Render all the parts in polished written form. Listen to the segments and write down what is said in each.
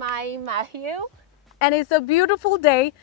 my mahio. And it's a beautiful day.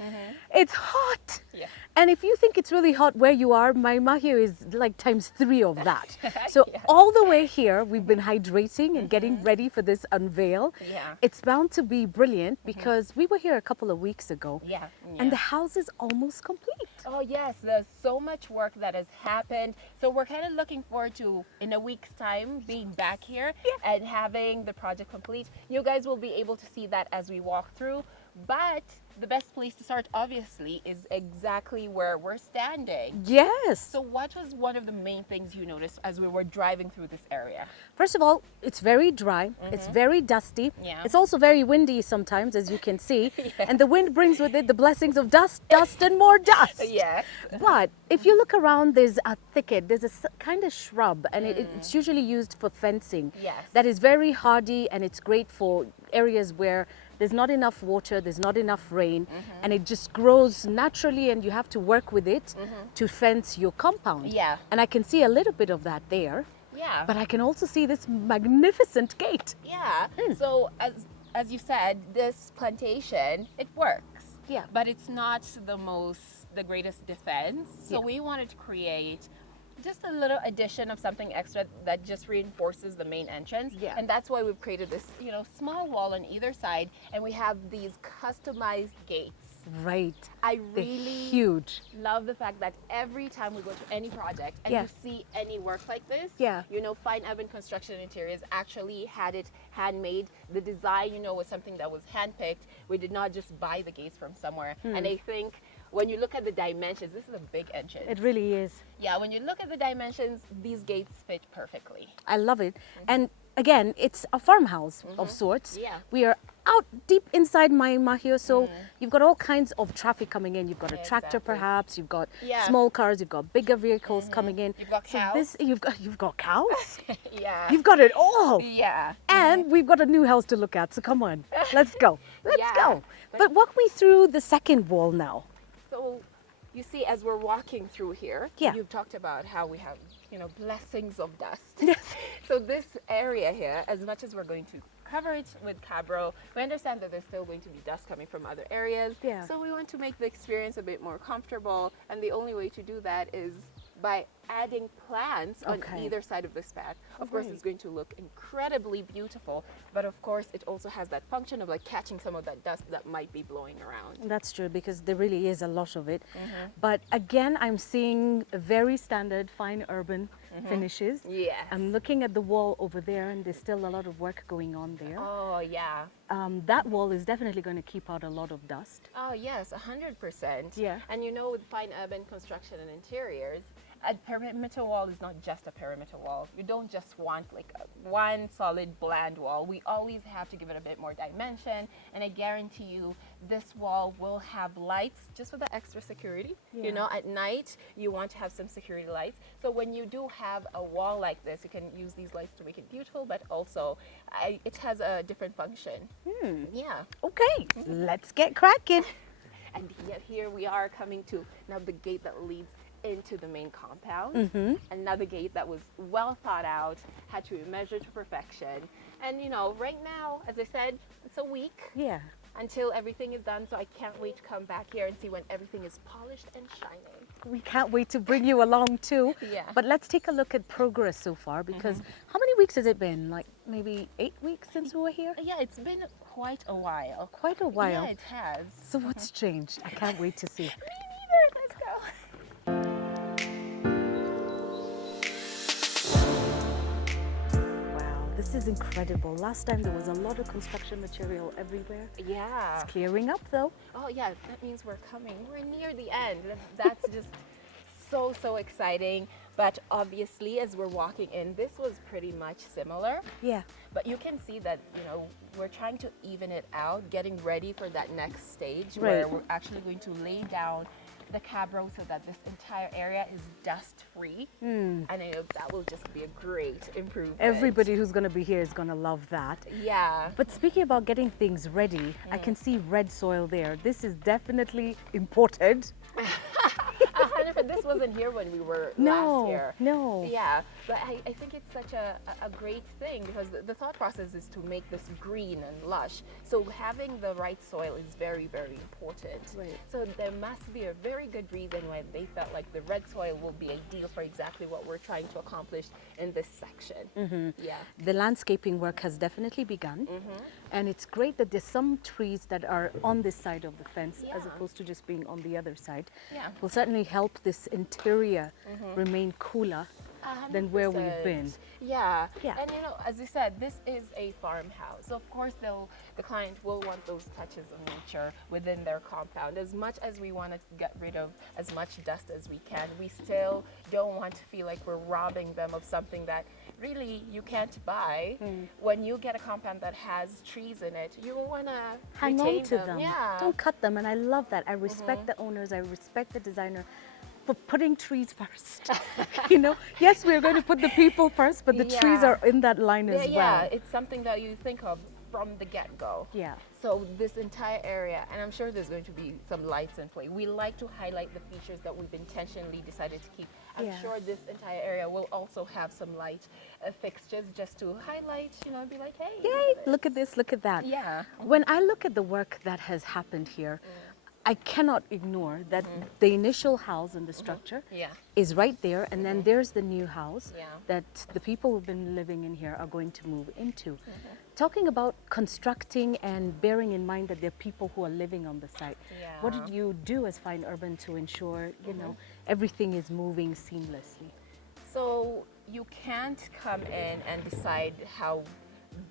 It's hot. Yeah. And if you think it's really hot where you are, my mahio is like ×3 of that. So Yeah. all the way here, we've been hydrating and getting ready for this unveil. Yeah. It's bound to be brilliant because we were here a couple of weeks ago. Yeah. And the house is almost complete. Oh yes, there's so much work that has happened. So we're kind of looking forward to, in a week's time, being back here and having the project complete. You guys will be able to see that as we walk through. But the best place to start, obviously, is exactly where we're standing. Yes. So what was one of the main things you noticed as we were driving through this area? First of all, it's very dry. It's very dusty. Yeah. It's also very windy sometimes, as you can see. And the wind brings with it the blessings of dust, dust, and more dust. Yes. But if you look around, there's a thicket, there's a kind of shrub, and it's usually used for fencing. Yes. That is very hardy, and it's great for areas where there's not enough water, there's not enough rain, and it just grows naturally, and you have to work with it to fence your compound. Yeah. And I can see a little bit of that there. Yeah. But I can also see this magnificent gate. Yeah. So as you said, this plantation, it works. Yeah. But it's not the greatest defense. So Yeah. we wanted to create just a little addition of something extra that just reinforces the main entrance. Yeah. And that's why we've created this, small wall on either side, and we have these customized gates. Right. I They're really huge. love the fact that every time we go to any project and Yeah. you see any work like this, Yeah. Fine Urban Construction Interiors actually had it handmade. The design, was something that was handpicked. We did not just buy the gates from somewhere. And I think when you look at the dimensions, this is a big entrance. It really is. Yeah, when you look at the dimensions, these gates fit perfectly. I love it. And again, it's a farmhouse of sorts. Yeah. We are out deep inside my mahio, so you've got all kinds of traffic coming in. You've got a tractor, Exactly. perhaps. You've got Yeah. small cars. You've got bigger vehicles coming in. You've got cows. So you've got cows. Yeah. You've got it all. Yeah. And we've got a new house to look at. So come on, let's go. Let's Yeah. go. But walk me through the second wall now. So you see, as we're walking through here, Yeah. you've talked about how we have, blessings of dust. Yes. So this area here, as much as we're going to cover it with Cabro, we understand that there's still going to be dust coming from other areas. Yeah. So we want to make the experience a bit more comfortable, and the only way to do that is by adding plants on Okay. either side of this path. Of course, it's going to look incredibly beautiful, but of course, it also has that function of like catching some of that dust that might be blowing around. That's true, because there really is a lot of it. But again, I'm seeing very standard fine urban finishes. Yes. I'm looking at the wall over there, and there's still a lot of work going on there. Oh, yeah. That wall is definitely going to keep out a lot of dust. Oh, yes, 100%. Yeah. And with fine urban construction and interiors, a perimeter wall is not just a perimeter wall. You don't just want like one solid bland wall. We always have to give it a bit more dimension. And I guarantee you, this wall will have lights just for the extra security. Yeah. At night, you want to have some security lights. So when you do have a wall like this, you can use these lights to make it beautiful, but also it has a different function. Yeah. Okay, let's get cracking. And yet here we are coming to now the gate that leads into the main compound. Another gate that was well thought out, had to be measured to perfection. And right now, as I said, it's a week Yeah. until everything is done, so I can't wait to come back here and see when everything is polished and shining. We can't wait to bring you along too. Yeah. But let's take a look at progress so far, because how many weeks has it been? Like maybe 8 weeks since we were here? Yeah, it's been quite a while. Quite a while. Yeah, it has. So what's changed? I can't wait to see. Me neither. Let's go. Wow, this is incredible. Last time there was a lot of construction material everywhere. Yeah. It's clearing up though. Oh yeah, that means we're coming. We're near the end. That's just so exciting. But obviously, as we're walking in, this was pretty much similar. Yeah. But you can see that, we're trying to even it out, getting ready for that next stage where Right. we're actually going to lay down the cabro so that this entire area is dust free. And I know that will just be a great improvement. Everybody who's going to be here is going to love that. Yeah. But speaking about getting things ready, I can see red soil there. This is definitely imported. 100%. but this wasn't here when we were last No, here. no. Yeah, but I think it's such a great thing because the thought process is to make this green and lush. So having the right soil is very, very important. Right. So there must be a very good reason why they felt like the red soil will be ideal for exactly what we're trying to accomplish in this section. Yeah. The landscaping work has definitely begun, and it's great that there's some trees that are on this side of the fence as Yeah. opposed to just being on the other side. Yeah. Will certainly help this interior remain cooler than where we've 100%. been. Yeah. Yeah. And you know, as I said, this is a farmhouse. So of course the client will want those touches of nature within their compound. As much as we want to get rid of as much dust as we can, we still don't want to feel like we're robbing them of something that really you can't buy. When you get a compound that has trees in it, you want to Hang on to them. Yeah. Don't cut them. And I love that. I respect the owners. I respect the designer for putting trees first. You know, yes, we're going to put the people first, but the trees Yeah. are in that line as Yeah, well. it's something that you think of from the get-go. Yeah. So this entire area, and I'm sure there's going to be some lights in play. We like to highlight the features that we've intentionally decided to keep. I'm Yeah. sure this entire area will also have some light fixtures just to highlight, you know, be like, hey. Yay, look at this, look at that. Yeah. When I look at the work that has happened here, I cannot ignore that the initial house and the structure Yeah. is right there, and then there's the new house Yeah. that the people who've been living in here are going to move into. Talking about constructing and bearing in mind that there are people who are living on the site, what Yeah. did you do as Fine Urban to ensure, you know, everything is moving seamlessly? So you can't come in and decide how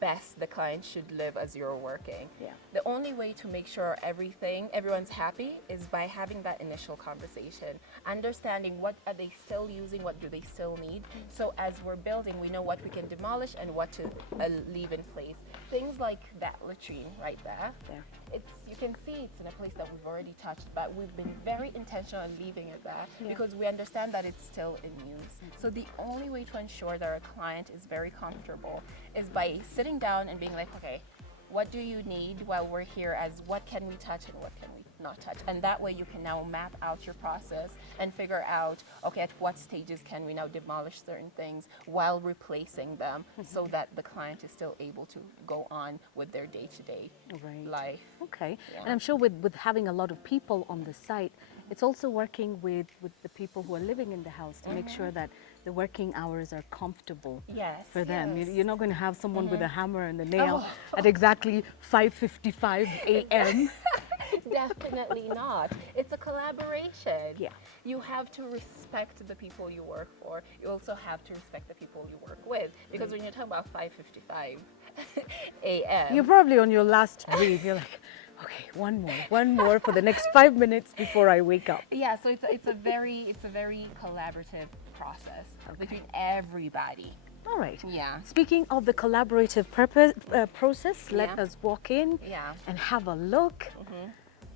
best the client should live as you're working. Yeah. The only way to make sure everyone's happy is by having that initial conversation, understanding what are they still using, what do they still need. So as we're building, we know what we can demolish and what to leave in place. Things like that latrine right there. There. You can see it's in a place that we've already touched, but we've been very intentional in leaving it there because we understand that it's still in use. So the only way to ensure that our client is very comfortable is by sitting down and being like, okay, what do you need while we're here, as what can we touch and what can we not touch? And that way you can now map out your process and figure out, okay, at what stages can we now demolish certain things while replacing them so that the client is still able to go on with their day-to-day Right. life. Okay. Yeah. And I'm sure with having a lot of people on the site, it's also working with the people who are living in the house to make sure that the working hours are comfortable Yes. for them. yes. You're not going to have someone with a hammer and a nail at exactly 5:55 a.m. Definitely not. It's a collaboration. Yeah. You have to respect the people you work for. You also have to respect the people you work with. Because when you're talking about 5:55 a.m. You're probably on your last breathe. You're like, okay, one more for the next 5 minutes before I wake up. Yeah, so it's a very collaborative process between everybody. All right. Yeah. Speaking of the collaborative process, let Yeah. us walk in Yeah. and have a look.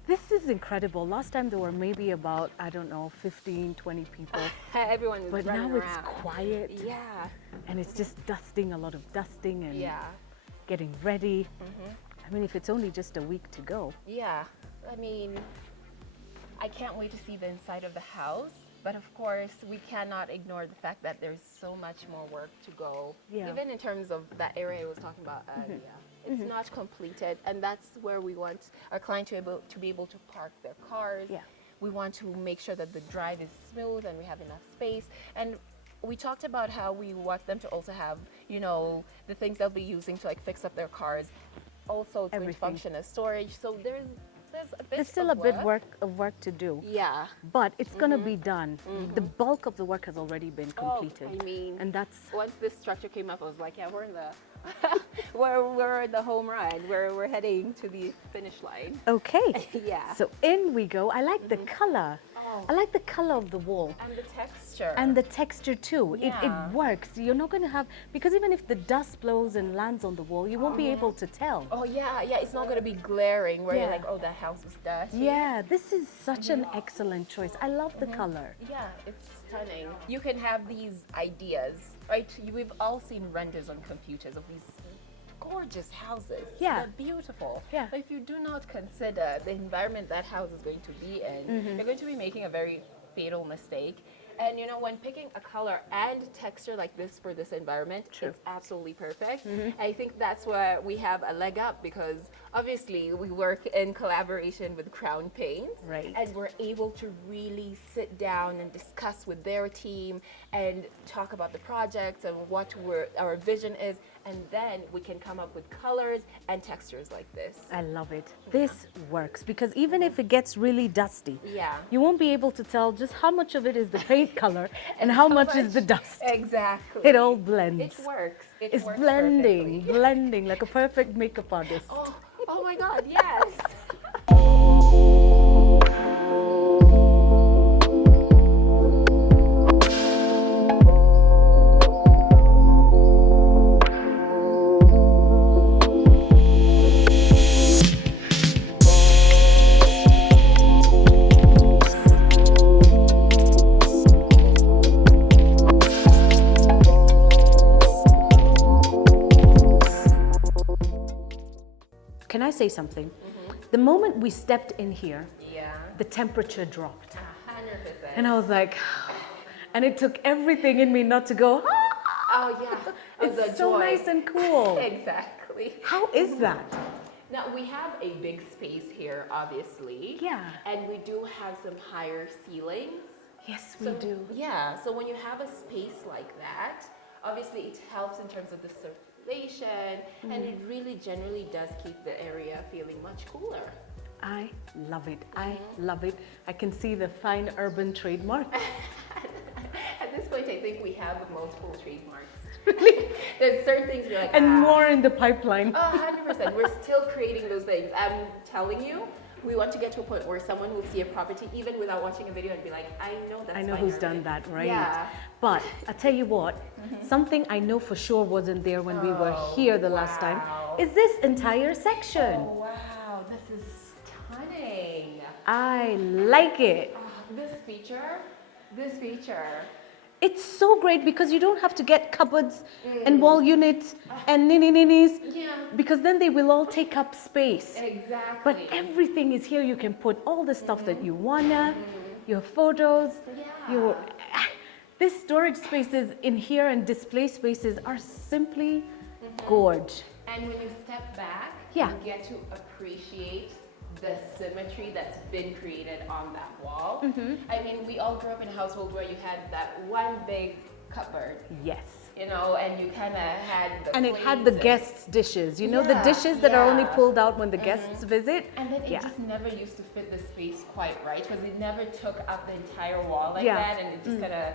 This is incredible. Last time there were maybe about, I don't know, 15, 20 people. Everyone is But running now it's around. quiet Yeah. and it's just dusting, a lot of dusting and Yeah. getting ready. I mean, if it's only just a week to go. Yeah, I mean, I can't wait to see the inside of the house, but of course, we cannot ignore the fact that there's so much more work to go. Yeah. Even in terms of that area I was talking about earlier. It's not completed, and that's where we want our client to be able to park their cars. Yeah. We want to make sure that the drive is smooth and we have enough space. And we talked about how we want them to also have, you know, the things they'll be using to like fix up their cars, also to Everything. function as storage. So there's a bit There's still a of bit of work to do, Yeah. but it's going to be done. The bulk of the work has already been completed. I mean, And that's once this structure came up, I was like, yeah, we're in the we're in the home run. We're heading to the finish line. okay. Yeah. So in we go. I like the color. Oh. I like the color of the wall. And the texture. And the texture too. Yeah. It works. You're not going to have, because even if the dust blows and lands on the wall, you won't be able to tell. Oh yeah, it's not gonna be glaring where you're Yeah. like, oh, the house is dirty. Yeah, this is such an excellent choice. I love the color. Yeah, it's stunning. You can have these ideas, right? We've all seen renders on computers of these gorgeous houses. Yeah. They're beautiful. Yeah. But if you do not consider the environment that house is going to be in, you're going to be making a very fatal mistake. And you know, when picking a color and texture like this for this environment, it's absolutely perfect. I think that's why we have a leg up, because obviously we work in collaboration with Crown Paints. Right. And we're able to really sit down and discuss with their team and talk about the projects and what our vision is. And then we can come up with colors and textures like this. I love it. This works because even if it gets really dusty, Yeah. you won't be able to tell just how much of it is the paint color and how much is the dust. Exactly. It all blends. It works. It's works blending, perfectly. blending like a perfect makeup artist. Oh my God, yes. Can I say something? The moment we stepped in here, Yeah. the temperature dropped. 100%. And I was like, and it took everything in me not to go, Oh yeah. it's The so joy. nice and cool. Exactly. How is that? Now we have a big space here, obviously. Yeah. And we do have some higher ceilings. Yes, we So, do. Yeah. So when you have a space like that, obviously it helps in terms of the circulation, and it really generally does keep the area feeling much cooler. I love it. I love it. I can see the fine urban trademark. At this point, I think we have multiple trademarks. There's certain things you're like, And more in the pipeline. Oh, 100%. We're still creating those things. I'm telling you, we want to get to a point where someone will see a property even without watching a video and be like, I know that's I know fine who's urban." done that, right? Yeah. But I tell you what, something I know for sure wasn't there when we were here the last time wow. is this entire section. Oh, wow. This is stunning. I like it. Oh, this feature. It's so great because you don't have to get cupboards and wall units and ninnies Yeah. because then they will all take up space. Exactly. But everything is here. You can put all the stuff that you wanna, your photos, Yeah. your this storage spaces in here and display spaces are simply gorge. And when you step back, Yeah. you get to appreciate the symmetry that's been created on that wall. I mean, we all grew up in a household where you had that one big cupboard, Yes. you know, and you kind of had the And it had the plates guests' dishes, you know, the Yeah, dishes that are only yeah. pulled out when the guests visit. and then it Yeah. just never used to fit the space quite right, because it never took up the entire wall like Yeah. that, and it just kind of,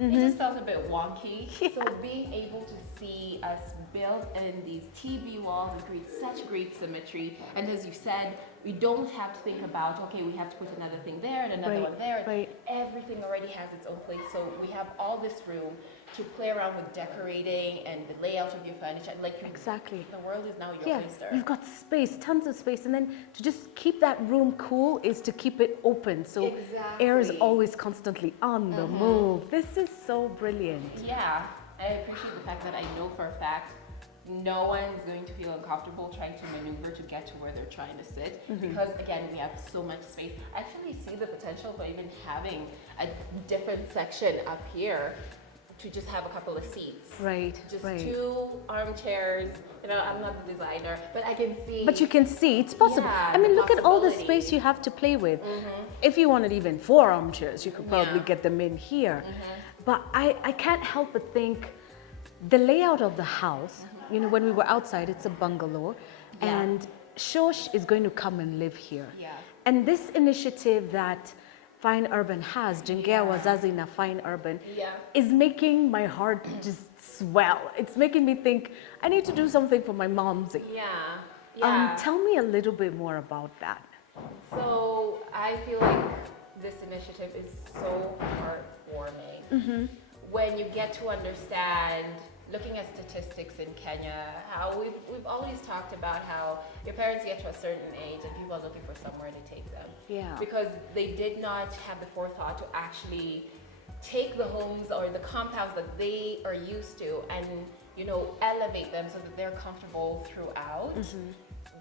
it just felt a bit wonky. So being able to see us build in these TB walls and create such great symmetry, and as you said, we don't have to think about, okay, we have to put another thing there and another Right, one there. right. Everything already has its own place, so we have all this room to play around with decorating and the layout of your furniture. Like Exactly. the world is now your Yeah, oyster. you've got space, tons of space, and then to just keep that room cool is to keep it open, so air is Exactly. always constantly on the move. This is so brilliant. Yeah, I appreciate the fact that I know for a fact no one's going to feel uncomfortable trying to maneuver to get to where they're trying to sit, because again, we have so much space. I actually see the potential for even having a different section up here to just have a couple of seats. Right, Just right. 2 armchairs. You know, I'm not the designer, but I can see. But you can see, it's possible. Yeah, I mean, the look at all the possibility. space you have to play with. If you wanted even 4 armchairs, you could probably Yeah. get them in here. But I can't help but think the layout of the house, you know, when we were outside, it's a bungalow, Yeah. and Shosh is going to come and live here. Yeah. And this initiative that Fine Urban has, Jingea Wazazina Fine Urban, Yeah. is making my heart just swell. It's making me think, I need to do something for my momsy. Yeah. Yeah. Tell me a little bit more about that. So I feel like this initiative is so heartwarming. When you get to understand, looking at statistics in Kenya, how we've always talked about how your parents get to a certain age and people are looking for somewhere to take them. Yeah. Because they did not have the forethought to actually take the homes or the compounds that they are used to and, you know, elevate them so that they're comfortable throughout.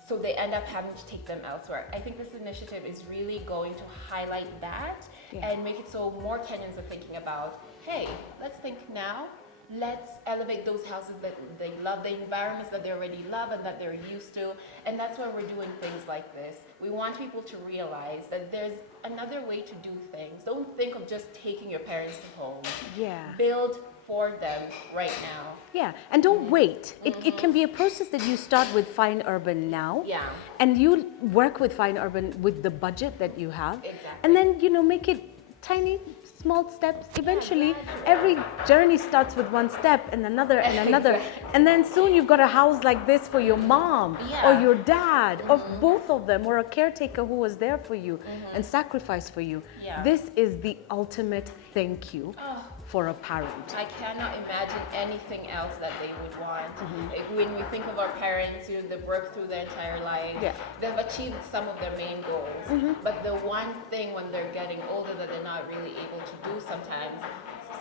so they end up having to take them elsewhere. I think this initiative is really going to highlight that and make it so more Kenyans are thinking about, hey, let's think now. Let's elevate those houses that they love, the environments that they already love and that they're used to. And that's why we're doing things like this. We want people to realize that there's another way to do things. Don't think of just taking your parents home. Yeah. Build for them right now. Yeah, and don't wait. It can be a process that you start with Fine Urban now. Yeah. And you work with Fine Urban with the budget that you have. Exactly. And then, make it tiny, small steps. Eventually, every journey starts with one step and another and another. Exactly. And then soon you've got a house like this for your mom or your dad or both of them, or a caretaker who was there for you and sacrificed for you. Yeah. This is the ultimate thank you for a parent. I cannot imagine anything else that they would want. Like when we think of our parents, they've worked through their entire life. Yeah. They've achieved some of their main goals. But the one thing when they're getting older that they're not really able to do sometimes,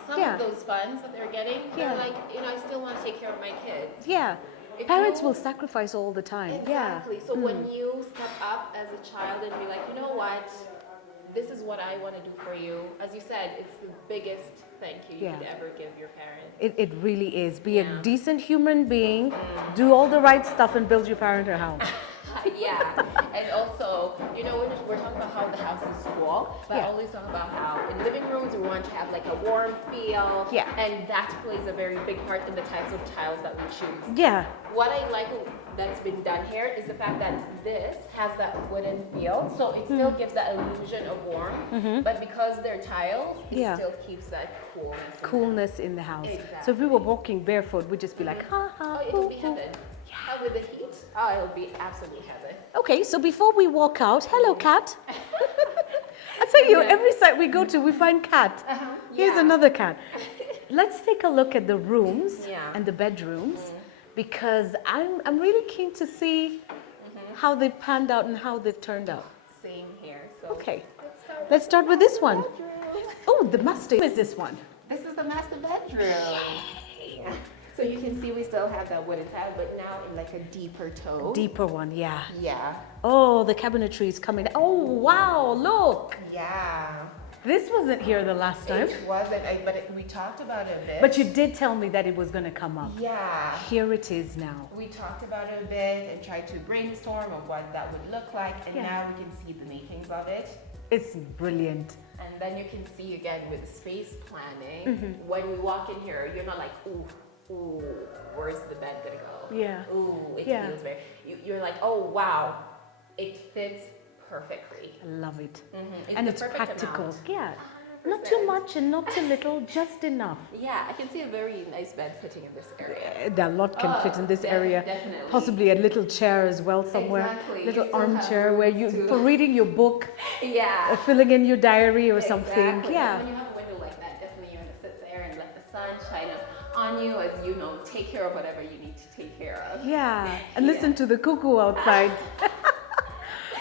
some of those funds that they're getting, they're like, I still want to take care of my kids. Yeah. If Parents you- will sacrifice all the time. Exactly. So when you step up as a child and be like, you know what, this is what I want to do for you. As you said, it's the biggest thank you you could ever give your parents. It really is. Be a decent human being, do all the right stuff, and build your parent a house. Yeah, and also, we're talking about how the house is cool, but I always talk about how in living rooms we want to have like a warm feel, and that plays a very big part in the types of tiles that we choose. Yeah. What I like that's been done here is the fact that this has that wooden feel, so it still gives that illusion of warmth, but because they're tiles, it still keeps that Coolness in the house. Exactly. So if we were walking barefoot, we'd just be like, ha ha. It'll be heaven. Yeah. With the heat, it'll be absolutely heaven. Okay, so before we walk out, hello, cat. I tell you, every site we go to, we find cat. Here's another cat. Let's take a look at the rooms and the bedrooms, because I'm really keen to see how they've panned out and how they've turned out. Same here. So Okay, let's start with this one. Oh, the master is this one. This is the master bedroom. So you can see we still have that wooden tile, but now in like a deeper tone. Deeper one, yeah. Yeah. Oh, the cabinetry is coming. Oh, wow, look. Yeah. This wasn't here the last time. It wasn't, but we talked about it a bit. But you did tell me that it was going to come up. Yeah. Here it is now. We talked about it a bit and tried to brainstorm of what that would look like, and now we can see the makings of it. It's brilliant. And then you can see again with space planning, when we walk in here, you're not like, ooh, where's the bed gonna go? Yeah. Ooh, it feels very, you're like, oh wow, it fits perfectly. I love it. It's and the it's perfect practical. amount. Yeah. Not too much and not too little, just enough. Yeah, I can see a very nice bed fitting in this area. A lot can fit in this area. Definitely. Possibly a little chair as well somewhere. Exactly. Little You still armchair have where room you, to- for reading your book, Yeah. or filling in your diary or something. Exactly. Yeah. When you have a window like that, definitely you're gonna sit there and let the sun shine on you as take care of whatever you need to take care of. Yeah. And listen to the cuckoo outside.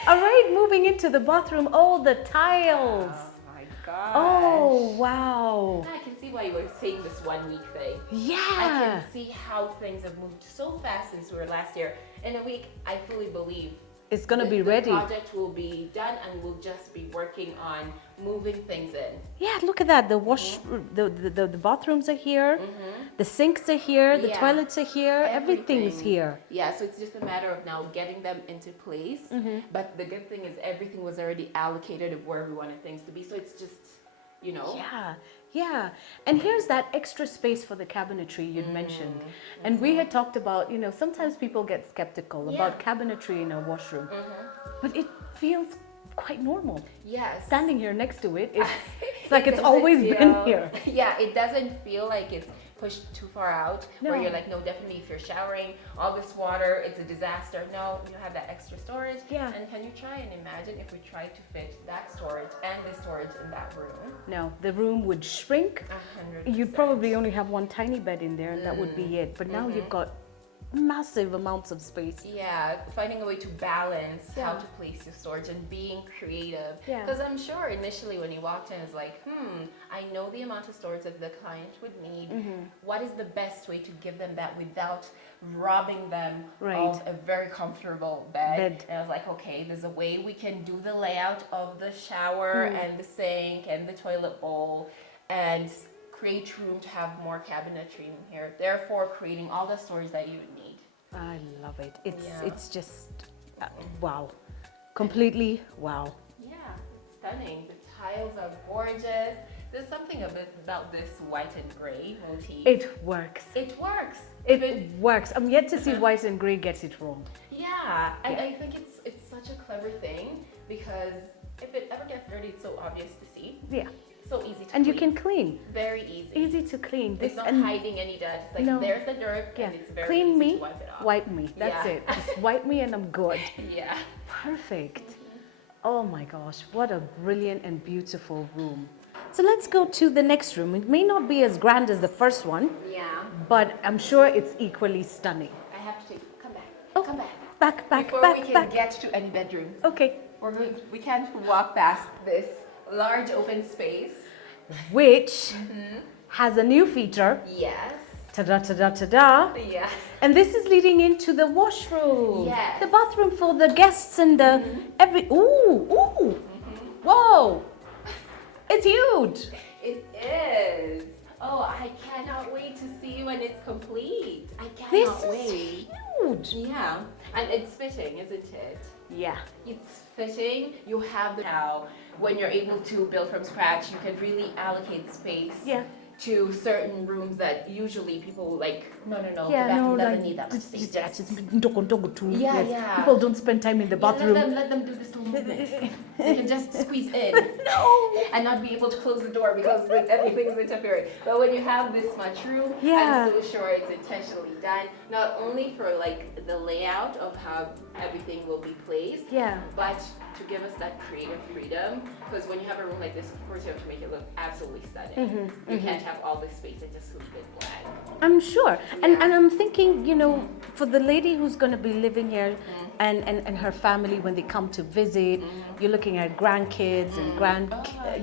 All right, moving into the bathroom. Oh, the tiles. Oh my gosh. Oh, wow. I can see why you were saying this 1 week thing. Yeah. I can see how things have moved so fast since we were last year. In a week, I fully believe It's going to be the ready. project will be done and we'll just be working on moving things in. Yeah, look at that. The the bathrooms are here. The sinks are here. The Yeah. toilets are here. Everything's Everything. here. Yeah, so it's just a matter of now getting them into place. But the good thing is everything was already allocated of where we wanted things to be. So it's just, Yeah, yeah. And here's that extra space for the cabinetry you'd mentioned. And we had talked about, sometimes people get skeptical about cabinetry in a washroom. But it feels quite normal. Yes. Standing here next to it, it's like it's doesn't always been feel- here. Yeah, it doesn't feel like it's pushed too far out where No. you're like, no, definitely if you're showering, all this water, it's a disaster. No, you have that extra storage. Yeah. And can you try and imagine if we tried to fit that storage and this storage in that room? No, the room would shrink. 100%. You'd probably only have one tiny bed in there and that would be it. But now you've got massive amounts of space. Yeah, finding a way to balance how Yeah. to place your storage and being creative. Yeah. Because I'm sure initially when you walked in, it's like, I know the amount of storage that the client would need. What is the best way to give them that without robbing them Right. of a very comfortable bed? Bed. And I was like, okay, there's a way we can do the layout of the shower and the sink and the toilet bowl and create room to have more cabinetry in here, therefore creating all the storage that you would need. I love it. Yeah. It's just wow, completely wow. Yeah, it's stunning. The tiles are gorgeous. There's something a bit about this white and gray motif. It works. It works. It works. I'm yet to see white and grey get it wrong. Yeah, and Yeah. I think it's such a clever thing because if it ever gets dirty, it's so obvious to see. Yeah, So easy to and clean. you can clean. Very easy. Easy to clean. It's not and hiding any dirt. It's like No. there's the dirt yeah, and it's very clean easy me, to wipe it off. wipe me. That's Yeah. it. Just wipe me and I'm good. Yeah. Perfect. Oh my gosh, what a brilliant and beautiful room. So let's go to the next room. It may not be as grand as the first one, Yeah. but I'm sure it's equally stunning. I have to take. Come back. Oh, Come back. Back, Before back, we can back. get to any bedroom, Okay. we can't walk past this large open space. Which has a new feature. Yes. Ta-da, ta-da, ta-da. Yes. And this is leading into the washroom. Yes. The bathroom for the guests and the ooh. Whoa. It's huge. It is. Oh, I cannot wait to see when it's complete. I This cannot is wait. huge. Yeah. And it's fitting, isn't it? Yeah. It's fitting. You have the how when you're able to build from scratch, you can really allocate space. Yeah. To certain rooms that usually people like, no, Yeah, the no, bathroom doesn't like, need that much space. Yeah, yeah. People don't spend time in the bathroom. Let them do this little movement. They can just squeeze in. No. And not be able to close the door because everything is interfering. But when you have this much room, Yeah. I'm so sure it's intentionally done, not only for like the layout of how everything will be placed, Yeah. but to give us that creative freedom. Because when you have a room like this, of course you have to make it look absolutely stunning. You can't have all this space and just leave it blank. I'm sure. And Yeah. I'm thinking, you know, for the lady who's going to be living here and her family when they come to visit, you're looking at grandkids and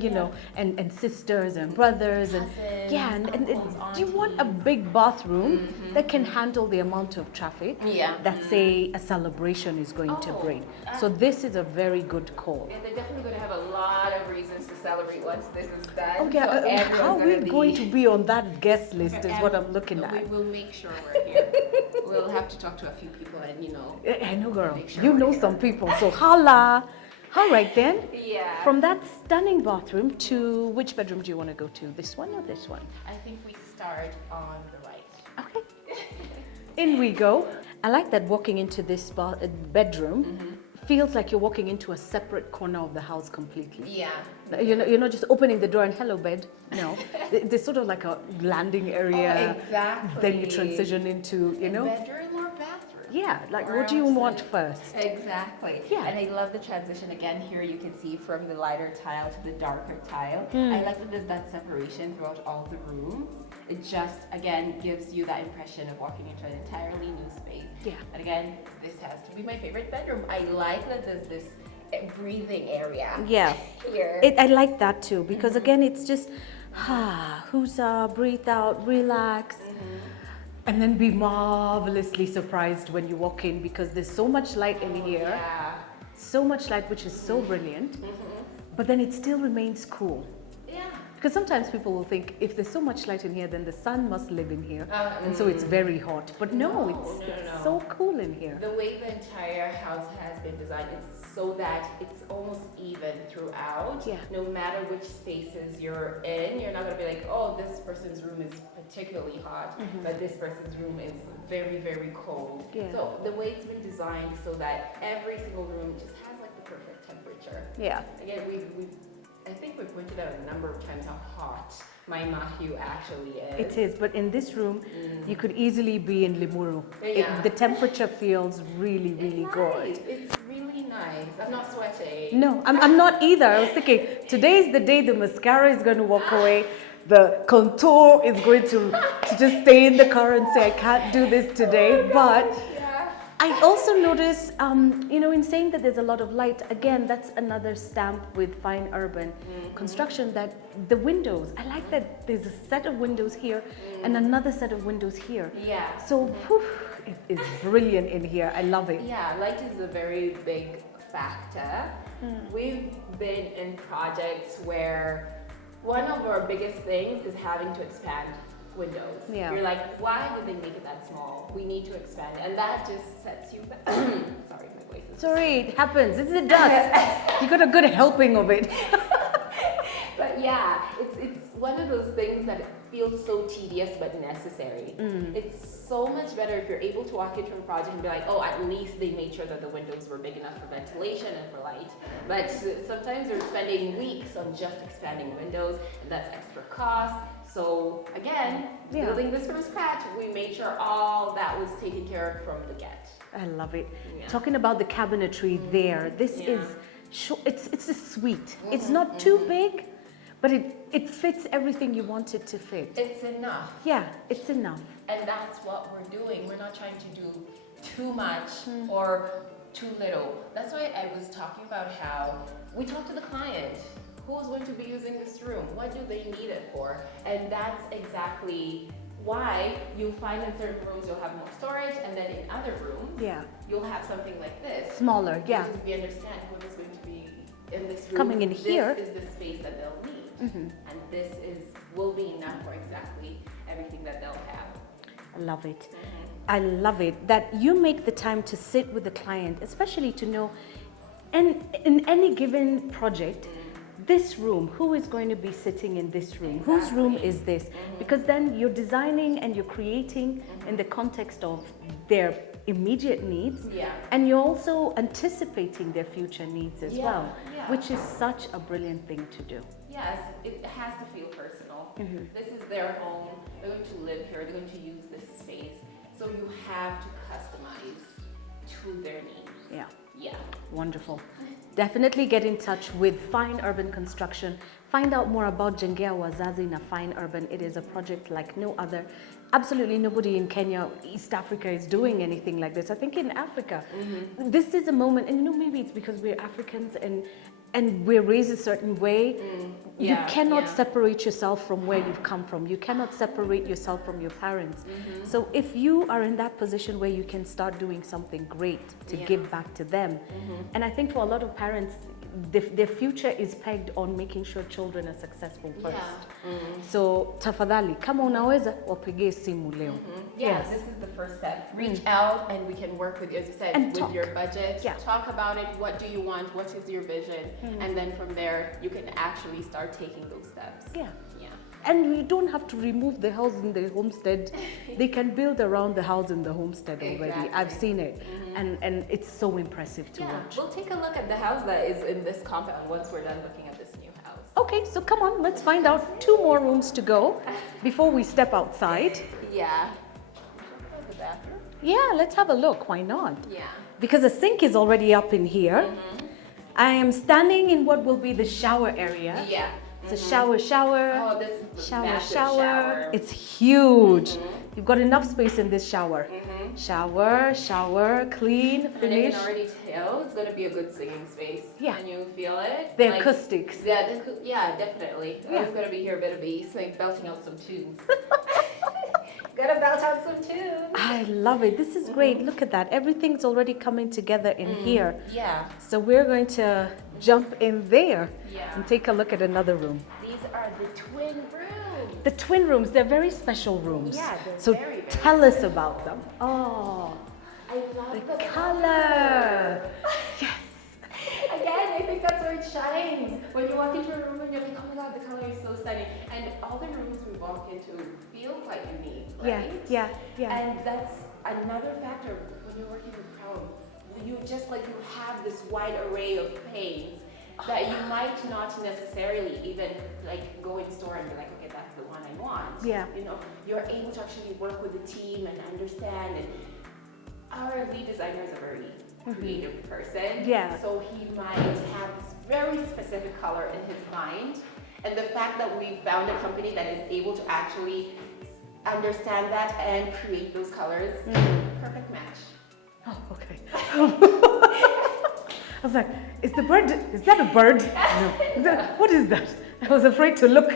you know, and sisters and brothers and Cousins, yeah, and uncles, you want a big bathroom that can handle the amount of traffic Yeah. that say a celebration is going to Oh, bring. So this is a very good call. And they're definitely going to have a lot of reasons to celebrate once this is done. Okay, So everyone's how are we gonna going to be on that guest list is what I'm looking We at. will make sure we're here. We'll have to talk to a few people and, you know. I know, girl. Make sure You we're know here. some people, so holla. All right then. Yeah. From that stunning bathroom to which bedroom do you want to go to? This one or this one? I think we start on the right. Okay. In we go. I like that walking into this bedroom feels like you're walking into a separate corner of the house completely. Yeah. You're not just opening the door and hello bed. No, there's sort of like a landing area. Oh, exactly. Then you transition into, you know. Bedroom or bathroom? Yeah, like Or what do you else want it- first? Exactly. Yeah. And I love the transition again here. You can see from the lighter tile to the darker tile. I like that there's that separation throughout all the rooms. It just, again, gives you that impression of walking into an entirely new space. Yeah. And again, this has to be my favorite bedroom. I like that there's this breathing area Yeah. here. I like that too because again it's just breathe out, relax, and then be marvelously surprised when you walk in because there's so much light in here, Yeah. so much light which is so brilliant, but then it still remains cool. Yeah. Because sometimes people will think if there's so much light in here, then the sun must live in here, and so it's very hot. But no, it's so cool in here. The way the entire house has been designed, it's so that it's almost even throughout. Yeah. No matter which spaces you're in, you're not gonna be like, oh, this person's room is particularly hot, but this person's room is very, very cold. Yeah. So the way it's been designed so that every single room just has like the perfect temperature. Yeah. Again, I think we've pointed out a number of times how hot my Matthew actually is. It is, but in this room, you could easily be in Limuru. Yeah. The temperature feels really, really good. Nice. It's really nice. I'm not sweating. No, I'm not either. I was thinking, today's the day the mascara is going to walk away. the contour is going to just stay in the car and say, I can't do this today. But I also notice, in saying that there's a lot of light, again, that's another stamp with fine urban construction, that the windows, I like that there's a set of windows here and another set of windows here. Yeah. So it is brilliant in here. I love it. Yeah, light is a very big factor. We've been in projects where one of our biggest things is having to expand windows. Yeah. You're like, why did they make it that small? We need to expand, and that just sets you back. Sorry, my voice is. Sorry, it happens. It does. You got a good helping of it. But yeah, it's one of those things that feels so tedious but necessary. It's so much better if you're able to walk into a project and be like, oh, at least they made sure that the windows were big enough for ventilation and for light. But sometimes you're spending weeks on just expanding windows, and that's extra cost. So again, building this from scratch, we made sure all that was taken care of from the get. I love it. Talking about the cabinetry there, this is, it's a suite. It's not too big, but it fits everything you want it to fit. It's enough. Yeah, it's enough. And that's what we're doing. We're not trying to do too much or too little. That's why I was talking about how we talk to the client. Who's going to be using this room? What do they need it for? And that's exactly why you'll find in certain rooms you'll have more storage, and then in other rooms, you'll have something like this. Smaller, because we understand who is going to be in this room. Coming in here. This is the space that they'll need. And this will be enough for exactly everything that they'll have. I love it. I love it that you make the time to sit with the client, especially to know, and in any given project, this room, who is going to be sitting in this room? Exactly. Whose room is this? Because then you're designing and you're creating in the context of their immediate needs, and you're also anticipating their future needs as well, which is such a brilliant thing to do. Yes, it has to feel personal. This is their home. They're going to live here. They're going to use this space. So you have to customize to their needs. Yeah. Wonderful. Definitely get in touch with Fine Urban Construction. Find out more about Jengea Wazazi na Fine Urban. It is a project like no other. Absolutely nobody in Kenya, East Africa is doing anything like this. I think in Africa, this is a moment, and maybe it's because we're Africans and we're raised a certain way. You cannot separate yourself from where you've come from. You cannot separate yourself from your parents. So if you are in that position where you can start doing something great to give back to them, and I think for a lot of parents, their future is pegged on making sure children are successful first. So tafadhali, kama unaweza, wapigie simu leo. Yes, this is the first step. Reach out and we can work with you, as you said, and with talk. your budget. Talk about it. What do you want? What is your vision? And then from there, you can actually start taking those steps. And we don't have to remove the house in the homestead. They can build around the house in the homestead already. I've seen it. And it's so impressive to watch. We'll take a look at the house that is in this compound once we're done looking at this new house. Okay, so come on, let's find out 2 more rooms to go before we step outside. The bathroom? Yeah, let's have a look. Why not? Yeah. Because the sink is already up in here. I am standing in what will be the shower area. It's a shower. Oh, this is shower. shower. It's huge. You've got enough space in this shower. Shower, clean, finish. And I can already tell it's going to be a good singing space. Can you feel it? The acoustics. Yeah, definitely. It's going to be here a bit of bass, like belting out some tunes. Gotta belt out some tunes. I love it. This is great. Look at that. Everything's already coming together in here. So we're going to jump in there and take a look at another room. These are the twin rooms. The twin rooms, they're very special rooms. So very tell us about them. Oh, I love the color. Yes. Again, I think that's where it shines. When you walk into a room and you're like, oh my God, the color is so stunning. And all the rooms we walk into feel quite unique, right? Yeah. And that's another factor when you're working with Crown. You have this wide array of paints that you might not necessarily even go in store and be like, okay, that's the one I want. You're able to actually work with the team and understand. And our lead designer is a very creative person. So he might have this very specific color in his mind. And the fact that we found a company that is able to actually understand that and create those colors, perfect match. Oh, okay. I was like, is that a bird? No. What is that? I was afraid to look.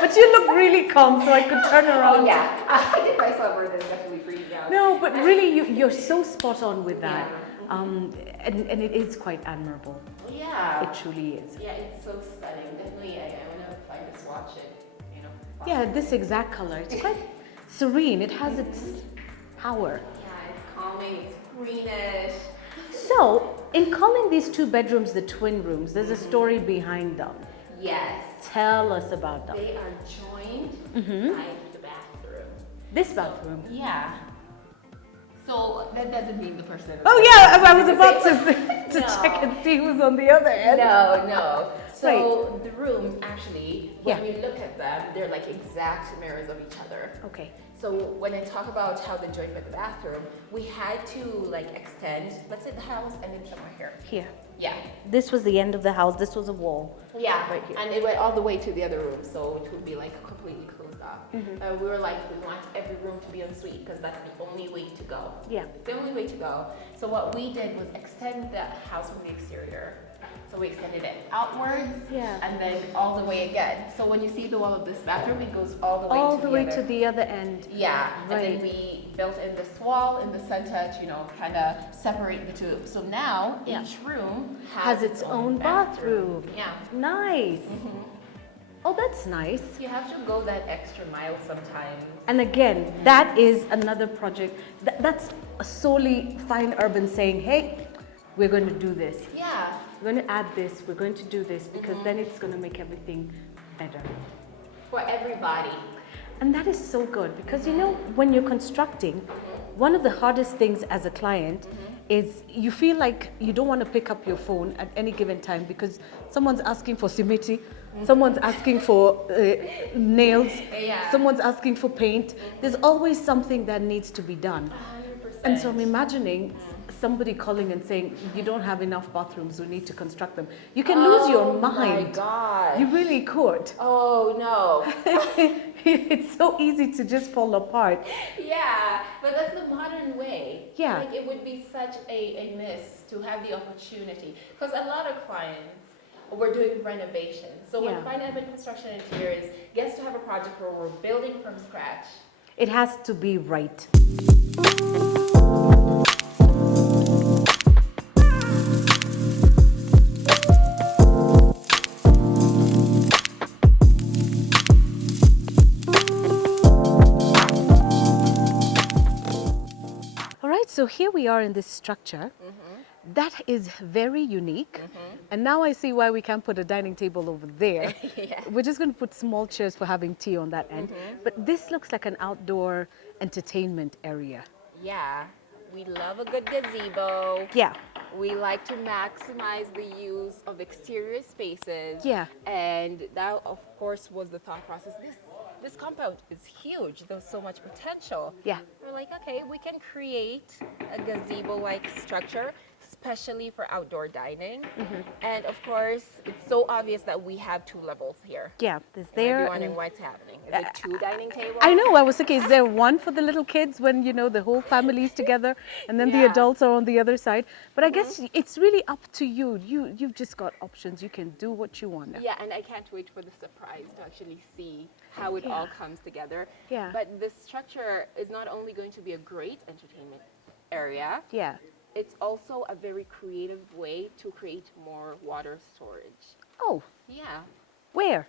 But you look really calm, so I could turn around. Oh, yeah. I think I saw a bird that's definitely breathing out. No, but really, you're so spot on with that. And it is quite admirable. Yeah. It truly is. Yeah, it's so stunning. Definitely, I want to find this watch and, Yeah, this exact color. It's quite serene. It has its power. Yeah, it's calming. It's greenish. So, in calling these 2 bedrooms the twin rooms, there's a story behind them. Yes. Tell us about them. They are joined by the bathroom. This bathroom. Yeah. So that doesn't mean the person. Oh yeah, I was about to check and see who's on the other end. No. So the rooms actually, when we look at them, they're like exact mirrors of each other. Okay. So when I talk about how they joined with the bathroom, we had to like extend, let's say the house ended somewhere here. Here. Yeah. This was the end of the house. This was a wall. Yeah. Right here. And it went all the way to the other room, so it would be like completely closed off. We were like, we want every room to be en suite because that's the only way to go. Yeah. It's the only way to go. So what we did was extend the house from the exterior. So we extended it outwards, and then all the way again. So when you see the wall of this bathroom, it goes all the way to the other end. Yeah, Right. and then we built in this wall in the center to, kind of separate the two. So now each room Has its own bathroom. Yeah. Nice. Oh, that's nice. You have to go that extra mile sometimes. And again, that is another project. That's solely Fine Urban saying, hey, we're going to do this. Yeah. We're going to add this. We're going to do this because then it's going to make everything better. For everybody. And that is so good because, when you're constructing, one of the hardest things as a client is you feel like you don't want to pick up your phone at any given time because someone's asking for simiti, someone's asking for nails, someone's asking for paint. There's always something that needs to be done. 100%. And so I'm imagining somebody calling and saying, you don't have enough bathrooms, we need to construct them. You can lose your mind. Oh my God. You really could. Oh no. It's so easy to just fall apart. Yeah, but that's the modern way. Yeah. Like it would be such a miss to have the opportunity. Because a lot of clients were doing renovations. So when Fine Urban Construction Interiors gets to have a project where we're building from scratch, it has to be right. So here we are in this structure. That is very unique. And now I see why we can't put a dining table over there. We're just going to put small chairs for having tea on that end. But this looks like an outdoor entertainment area. Yeah, we love a good gazebo. Yeah. We like to maximize the use of exterior spaces. Yeah. And that, of course, was the thought process. This compound is huge. There's so much potential. Yeah. We're like, okay, we can create a gazebo-like structure, especially for outdoor dining. And of course, it's so obvious that we have 2 levels here. Yeah, there's You might there. be wondering what's happening. Is it 2 dining tables? I know, I was thinking, is there one for the little kids when, the whole family's together and then the adults are on the other side? But I guess it's really up to you. You've just got options. You can do what you want. Yeah, and I can't wait for the surprise to actually see how it all comes together. Yeah. But this structure is not only going to be a great entertainment area, Yeah. it's also a very creative way to create more water storage. Oh, Yeah. where?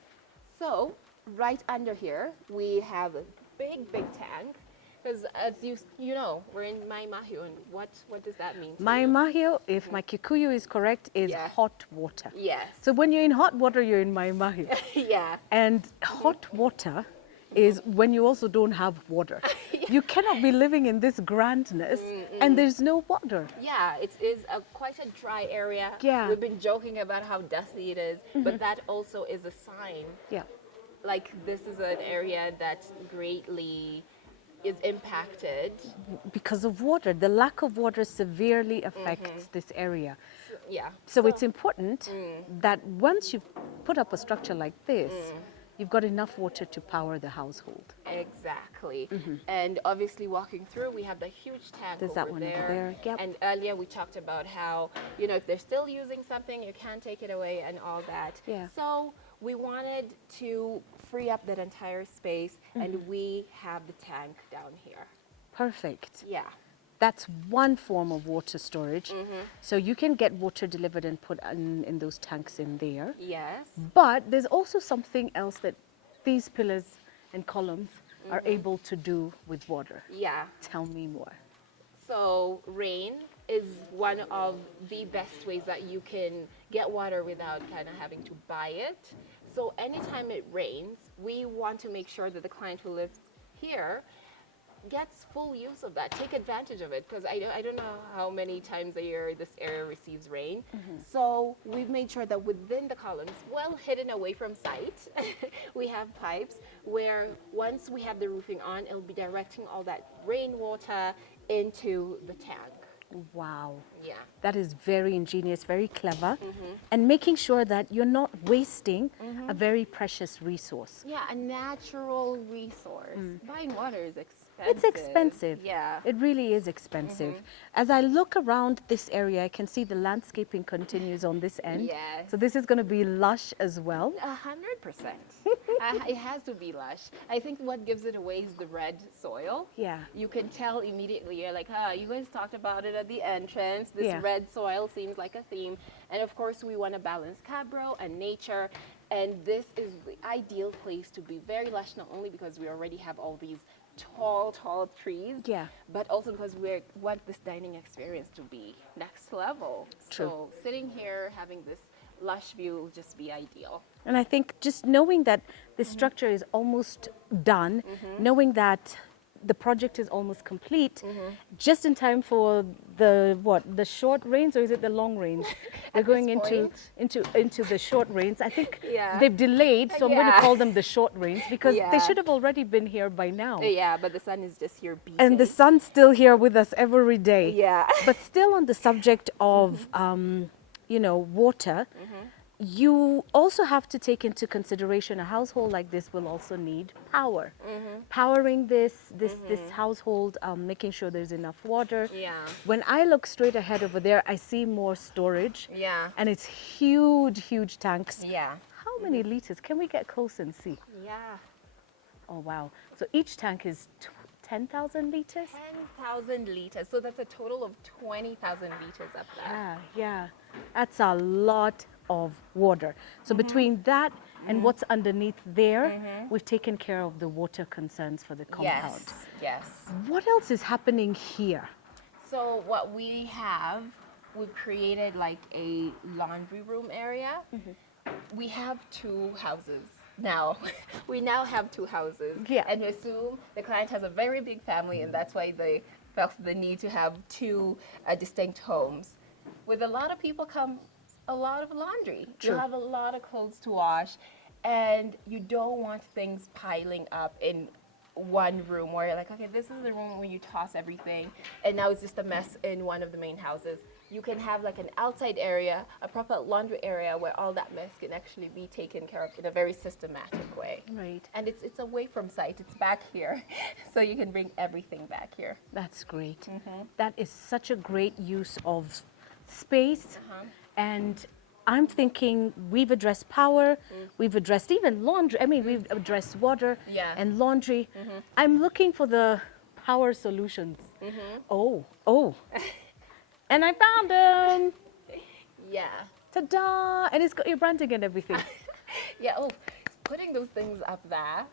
So, right under here, we have a big tank. Because as you know, we're in Mai Mahiu, and what does that mean? Mai Mahio, if my Kikuyu is correct, is hot water. Yes. So when you're in hot water, you're in Mai Mahio. Yeah. And hot water is when you also don't have water. You cannot be living in this grandness and there's no water. Yeah, it is quite a dry area. Yeah. We've been joking about how dusty it is, but that also is a sign. Yeah. Like this is an area that greatly is impacted. Because of water. The lack of water severely affects this area. Yeah. So it's important that once you put up a structure like this, you've got enough water to power the household. Exactly. And obviously walking through, we have the huge tank There's over that one over there. Yep. And earlier we talked about how, you know, if they're still using something, you can't take it away and all that. Yeah. So we wanted to free up that entire space, and we have the tank down here. Perfect. Yeah. That's one form of water storage. So you can get water delivered and put in those tanks in there. Yes. But there's also something else that these pillars and columns are able to do with water. Yeah. Tell me more. So rain is one of the best ways that you can get water without kind of having to buy it. So anytime it rains, we want to make sure that the client who lives here gets full use of that. Take advantage of it, because I don't know how many times a year this area receives rain. So we've made sure that within the columns, well hidden away from sight, we have pipes where once we have the roofing on, it'll be directing all that rainwater into the tank. Wow. Yeah. That is very ingenious, very clever. And making sure that you're not wasting a very precious resource. Yeah, a natural resource. Buying water is expensive. It's expensive. Yeah. It really is expensive. As I look around this area, I can see the landscaping continues on this end. Yes. So this is going to be lush as well. 100%. It has to be lush. I think what gives it away is the red soil. Yeah. You can tell immediately. You're like, you guys talked about it at the entrance. This Yeah. red soil seems like a theme. And of course, we want to balance cabro and nature. And this is the ideal place to be very lush, not only because we already have all these tall trees, Yeah. but also because we want this dining experience to be next level. True. So sitting here, having this lush view will just be ideal. And I think just knowing that the structure is almost done, knowing that the project is almost complete, just in time for the short rains, or is it the long rains? We're going into the short rains. I think Yeah. they've delayed, so I'm going to Yeah. call them the short rains, because they Yeah. should have already been here by now. Yeah, but the sun is just here beating. And the sun's still here with us every day. Yeah. But still on the subject of, water, you also have to take into consideration a household like this will also need power. Powering this household, making sure there's enough water. Yeah. When I look straight ahead over there, I see more storage. Yeah. And it's huge tanks. Yeah. How many liters? Can we get close and see? Yeah. Oh, wow. So each tank is 10,000 liters? 10,000 liters. So that's a total of 20,000 liters up there. Yeah. That's a lot of water. So between that and what's underneath there, we've taken care of the water concerns for the compound. Yes. What else is happening here? So what we have, we've created like a laundry room area. We have two houses now. We now have two houses. Yeah. And we assume the client has a very big family, and that's why they felt the need to have two distinct homes. With a lot of people come a lot of laundry. True. You have a lot of clothes to wash, and you don't want things piling up in one room where you're like, okay, this is the room where you toss everything, and now it's just a mess in one of the main houses. You can have like an outside area, a proper laundry area where all that mess can actually be taken care of in a very systematic way. Right. And it's away from sight. It's back here, so you can bring everything back here. That's great. That is such a great use of space. And I'm thinking we've addressed power, we've addressed even laundry. I mean, we've addressed water Yeah. and laundry. I'm looking for the power solutions. Oh. And I found them. Yeah. Ta-da! And it's got your branding and everything. Yeah, putting those things up there,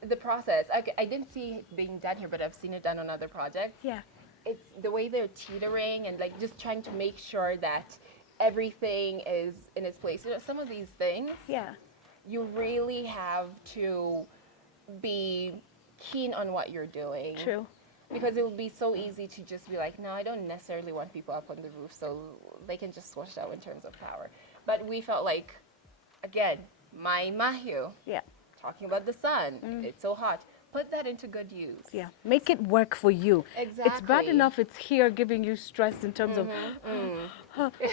the process, I didn't see it being done here, but I've seen it done on other projects. Yeah. It's the way they're teetering and like just trying to make sure that everything is in its place. You know, some of these things, Yeah. you really have to be keen on what you're doing. True. Because it would be so easy to just be like, no, I don't necessarily want people up on the roof, so they can just wash out in terms of power. But we felt like, again, my Mahio, Yeah. talking about the sun, it's so hot. put that into good use. Yeah, make it work for you. It's bad Exactly. enough it's here giving you stress in terms of,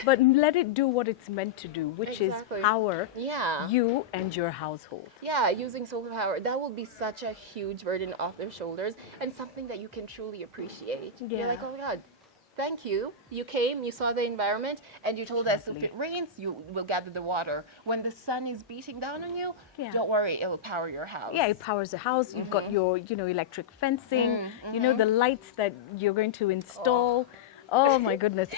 but let it do what it's meant to do, which Exactly. is power Yeah. you and your household. Yeah, using solar power, that will be such a huge burden off their shoulders and something that you can truly appreciate. You're like, Yeah. oh my God, thank you. You came, you saw the environment, and you told us if Lovely. it rains, you will gather the water. When the sun is beating down on you, Yeah. don't worry, it will power your house. Yeah, it powers the house. You've got your, electric fencing. The lights that you're going to install. Oh my goodness,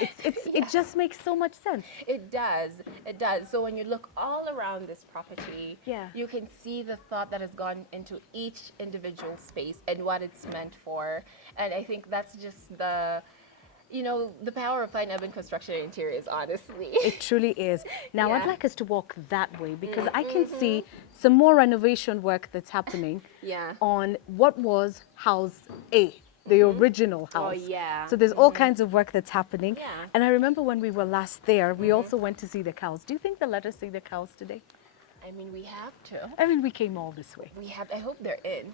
it just makes so much sense. It does. It does. So when you look all around this property, Yeah. you can see the thought that has gone into each individual space and what it's meant for. And I think that's just the power of fine urban construction and interiors, honestly. It truly is. Now, I'd Yeah. like us to walk that way because I can see some more renovation work that's happening Yeah. on what was House A, the original Oh, house. yeah. So there's all kinds of work that's happening. Yeah. And I remember when we were last there, we also went to see the cows. Do you think they'll let us see the cows today? I mean, we have to. I mean, we came all this way. We have. I hope they're in.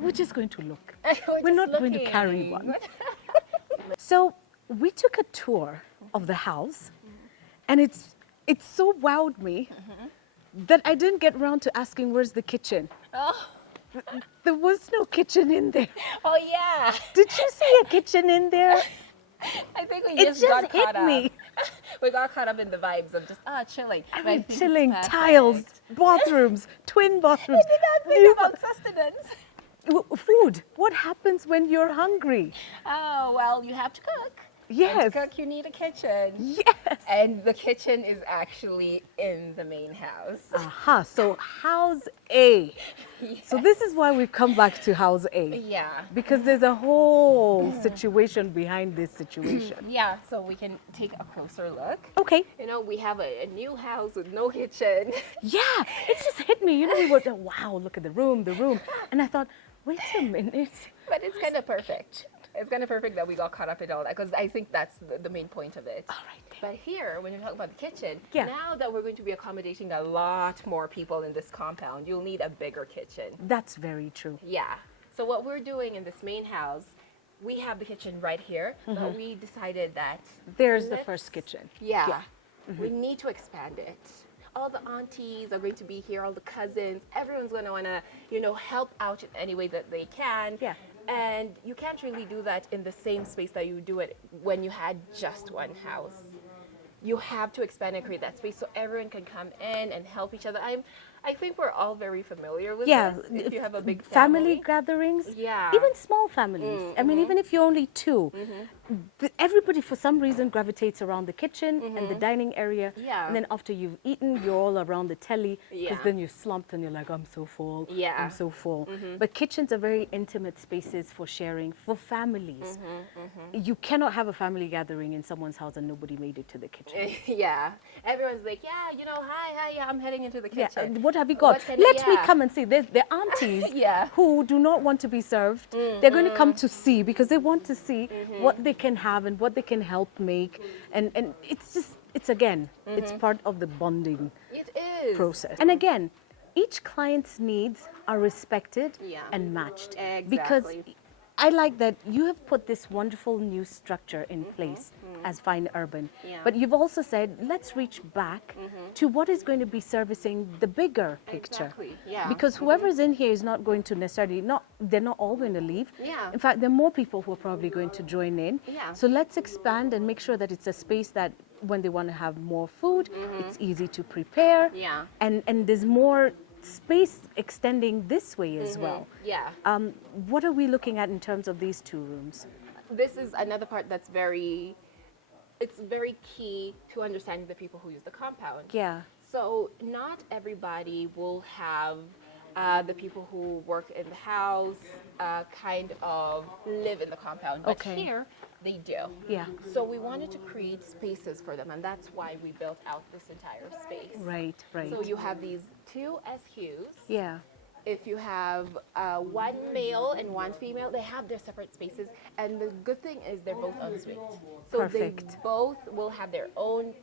We're just going to look. We're We're just not going to carry looking. one. So we took a tour of the house, and it so wowed me that I didn't get around to asking where's the kitchen. Oh. There was no kitchen in there. Oh yeah. Did you see a kitchen in there? I think we It just just got hit caught up. me. We got caught up in the vibes of just chilling. I But mean, think it's chilling, perfect. tiles, bathrooms, twin bathrooms. I did not think about sustenance. Food. What happens when you're hungry? Oh well, you have to cook. And Yes. to cook, you need a kitchen. Yes. And the kitchen is actually in the main house. Aha. So House A. So this is why we've come back to House A. Yeah. Because there's a whole situation behind this situation. Yeah, so we can take a closer look. Okay. We have a new house with no kitchen. Yeah, it just hit me. We were, wow, look at the room. And I thought, wait a minute. But it's kind of perfect. It's kind of perfect that we got caught up in all that because I think that's the main point of it. All right. But here, when you're talking about the kitchen, Yeah. now that we're going to be accommodating a lot more people in this compound, you'll need a bigger kitchen. That's very true. Yeah. So what we're doing in this main house, we have the kitchen right here, but we decided that There's the let's- first kitchen. Yeah. We need to expand it. All the aunties are going to be here, all the cousins, everyone's going to want to, help out in any way that they can. Yeah. And you can't really do that in the same space that you do it when you had just one house. You have to expand and create that space so everyone can come in and help each other. I think we're all very familiar with Yeah. this. If you have a big family family. gatherings. Yeah. Even small families. I mean, even if you're only two, everybody for some reason gravitates around the kitchen and the dining area. Yeah. And then after you've eaten, you're all around the telly because Yeah. then you're slumped and you're like, I'm so full. Yeah. I'm so full. But kitchens are very intimate spaces for sharing for families. You cannot have a family gathering in someone's house and nobody made it to the kitchen. Yeah. Everyone's like, yeah, hi, yeah, I'm heading into the Yeah, kitchen. what have you got? What can Let me yeah. come and see. There's the aunties Yeah. who do not want to be served. They're going to come to see because they want to see what they can have and what they can help make. And it's just, it's again, it's part of the bonding It is. process. And again, each client's needs are respected Yeah. and matched. Exactly. Because I like that you have put this wonderful new structure in place as Fine Urban. Yeah. But you've also said, let's reach back to what is going to be servicing the bigger picture. Exactly, yeah. Because whoever's in here is not going to necessarily, they're not all going to leave. Yeah. In fact, there are more people who are probably going to join in. Yeah. So let's expand and make sure that it's a space that when they want to have more food, it's easy to prepare. Yeah. And there's more space extending this way as well. Yeah. What are we looking at in terms of these two rooms? This is another part that's it's very key to understanding the people who use the compound. Yeah. So not everybody will have the people who work in the house kind of live in the compound. But Okay. here, they do. Yeah. So we wanted to create spaces for them, and that's why we built out this entire space. Right, right. So you have these two SQs. Yeah. If you have one male and one female, they have their separate spaces. And the good thing is they're both en suite. So Perfect. they both will have their own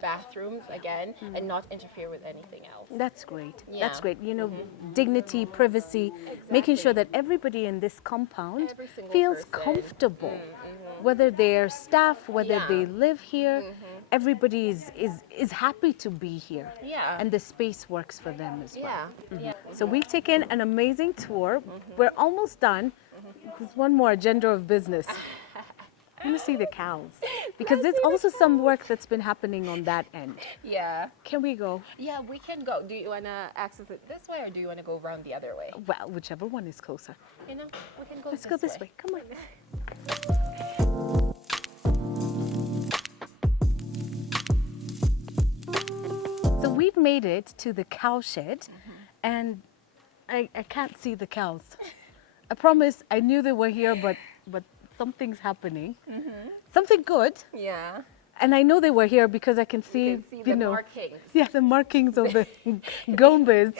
bathrooms again and not interfere with anything else. That's great. Yeah. That's great. You know, dignity, privacy, making sure that everybody in this compound Every single feels person. comfortable. Whether they're staff, whether Yeah. they live here, everybody is happy to be here. Yeah. And the space works for them as well. Yeah. Yeah. So we've taken an amazing tour. We're almost done. There's one more agenda of business. I want to see the cows because there's also some work that's been happening on that end. Yeah. Can we go? Yeah, we can go. Do you want to access it this way or do you want to go around the other way? Well, whichever one is closer. You know, we can go Let's go this way. Come on. So we've made it to the cow shed, and I can't see the cows. I promise I knew they were here, but something's happening. Something good. Yeah. And I know they were here because I can see, You can see the markings. Yeah, the markings of the gombas.